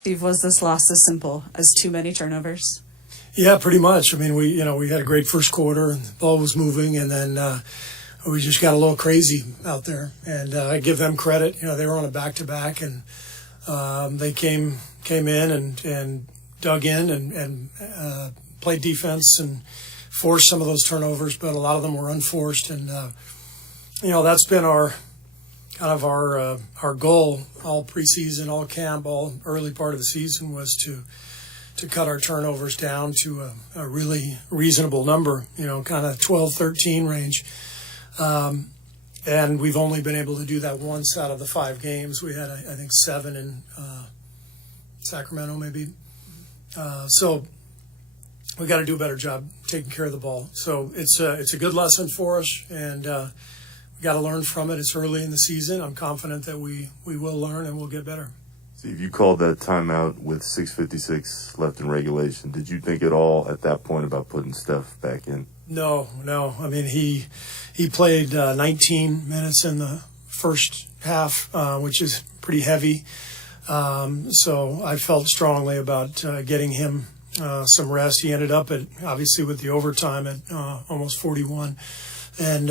Steve, was this loss as simple as too many turnovers? Yeah, pretty much. I mean, we had a great first quarter and the ball was moving, and then we just got a little crazy out there. And I give them credit. They were on a back-to-back, and they came in and dug in and played defense and forced some of those turnovers, but a lot of them were unforced. And that's been our goal all preseason, all camp, all early part of the season was to cut our turnovers down to a really reasonable number, kind of 12, 13 range. And we've only been able to do that once out of the 5 games. We had, I think, 7 in Sacramento, maybe. So we got to do a better job taking care of the ball. So it's a good lesson for us, and we got to learn from it. It's early in the season. I'm confident that we will learn and we'll get better. Steve, you called that timeout with 6:56 left in regulation. Did you think at all at that point about putting Steph back in? No. I mean, he played 19 minutes in the first half, which is pretty heavy. So I felt strongly about getting him some rest. He ended up obviously with the overtime at almost 41. And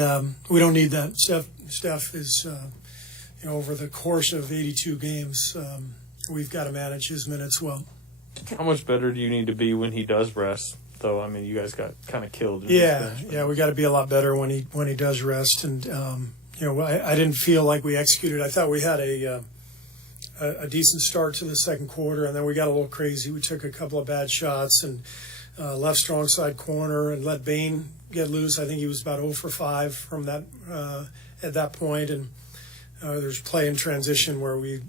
we don't need that. Steph is, over the course of 82 games, we've got to manage his minutes well. How much better do you need to be when he does rest, though? I mean, you guys got kind of killed. Yeah, we got to be a lot better when he does rest. And, I didn't feel like we executed. I thought we had a decent start to the second quarter, and then we got a little crazy. We took a couple of bad shots and left strong side corner and let Bain get loose. I think he was about 0 for 5 from that at that point. And there's play in transition where we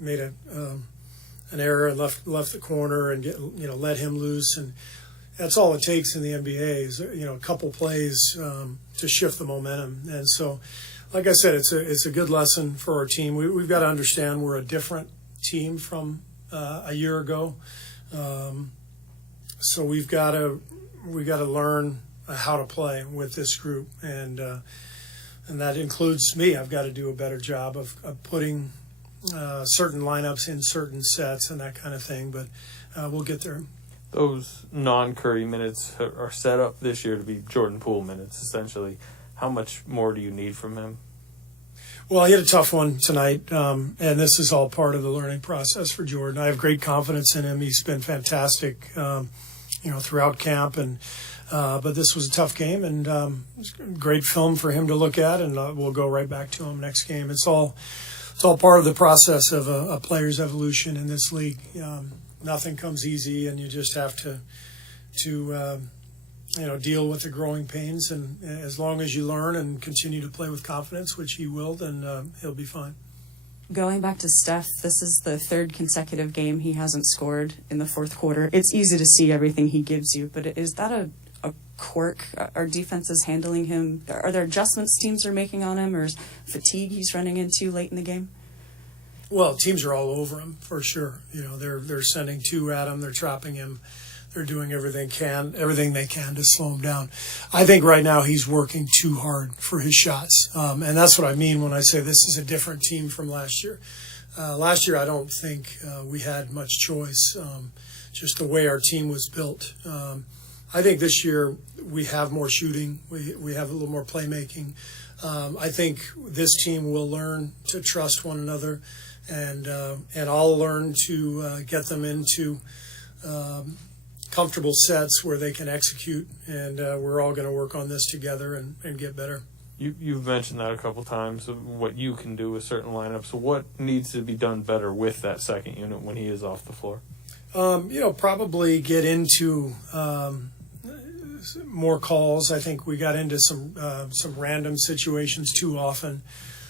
made an error and left the corner and let him loose. And that's all it takes in the NBA is a couple plays to shift the momentum. And so, like I said, it's a good lesson for our team. We've got to understand we're a different team from a year ago. So we got to learn how to play with this group, and that includes me. I've got to do a better job of putting certain lineups in certain sets and that kind of thing, but we'll get there. Those non-Curry minutes are set up this year to be Jordan Poole minutes, essentially. How much more do you need from him? Well, he had a tough one tonight, and this is all part of the learning process for Jordan. I have great confidence in him. He's been fantastic, throughout camp, and but this was a tough game, and it's great film for him to look at, and we'll go right back to him next game. It's all part of the process of a player's evolution in this league. Nothing comes easy, and you just have to deal with the growing pains. And as long as you learn and continue to play with confidence, which he will, then he'll be fine. Going back to Steph, this is the 3rd consecutive game he hasn't scored in the 4th quarter. It's easy to see everything he gives you, but is that a quirk? Are defenses handling him? Are there adjustments teams are making on him, or is fatigue he's running into late in the game? Well, teams are all over him for sure. They're sending 2 at him. They're trapping him. They're doing everything they can to slow him down. I think right now he's working too hard for his shots, and that's what I mean when I say this is a different team from last year. Last year, I don't think we had much choice, just the way our team was built. I think this year we have more shooting. We have a little more playmaking. I think this team will learn to trust one another, and I'll learn to get them into comfortable sets where they can execute, and we're all going to work on this together and get better. You've mentioned that a couple times, of what you can do with certain lineups. So what needs to be done better with that second unit when he is off the floor? Probably get into more calls. I think we got into some random situations too often.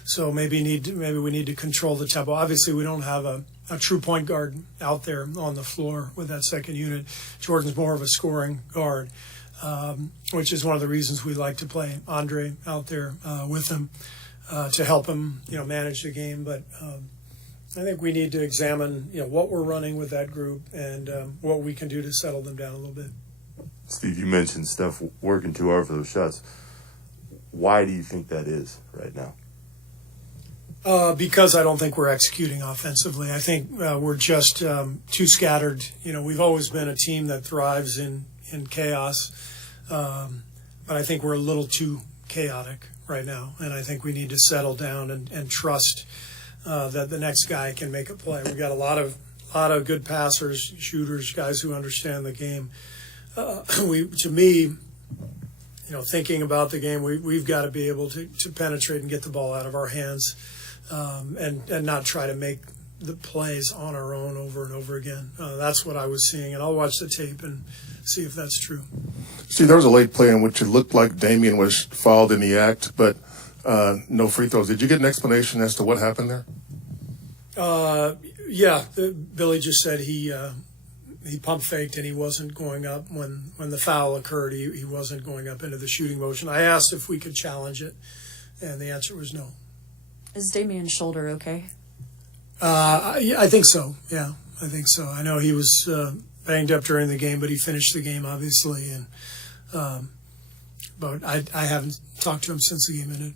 So maybe we need to control the tempo. Obviously, we don't have a true point guard out there on the floor with that second unit. Jordan's more of a scoring guard, which is one of the reasons we like to play Andre out there with him to help him, manage the game. But I think we need to examine, what we're running with that group and what we can do to settle them down a little bit. Steve, you mentioned Steph working too hard for those shots. Why do you think that is right now? Because I don't think we're executing offensively. I think we're just too scattered. We've always been a team that thrives in chaos, but I think we're a little too chaotic right now, and I think we need to settle down and trust that the next guy can make a play. We've got a lot of good passers, shooters, guys who understand the game. To me, thinking about the game, we've got to be able to penetrate and get the ball out of our hands, and not try to make the plays on our own over and over again. That's what I was seeing, and I'll watch the tape and see if that's true. See, there was a late play in which it looked like Damian was fouled in the act, but no free throws. Did you get an explanation as to what happened there? Yeah, Billy just said he pump faked and he wasn't going up when the foul occurred. He wasn't going up into the shooting motion. I asked if we could challenge it, and the answer was no. Is Damian's shoulder okay? I think so. Yeah, I think so. I know he was banged up during the game, but he finished the game obviously, and but I haven't talked to him since the game ended.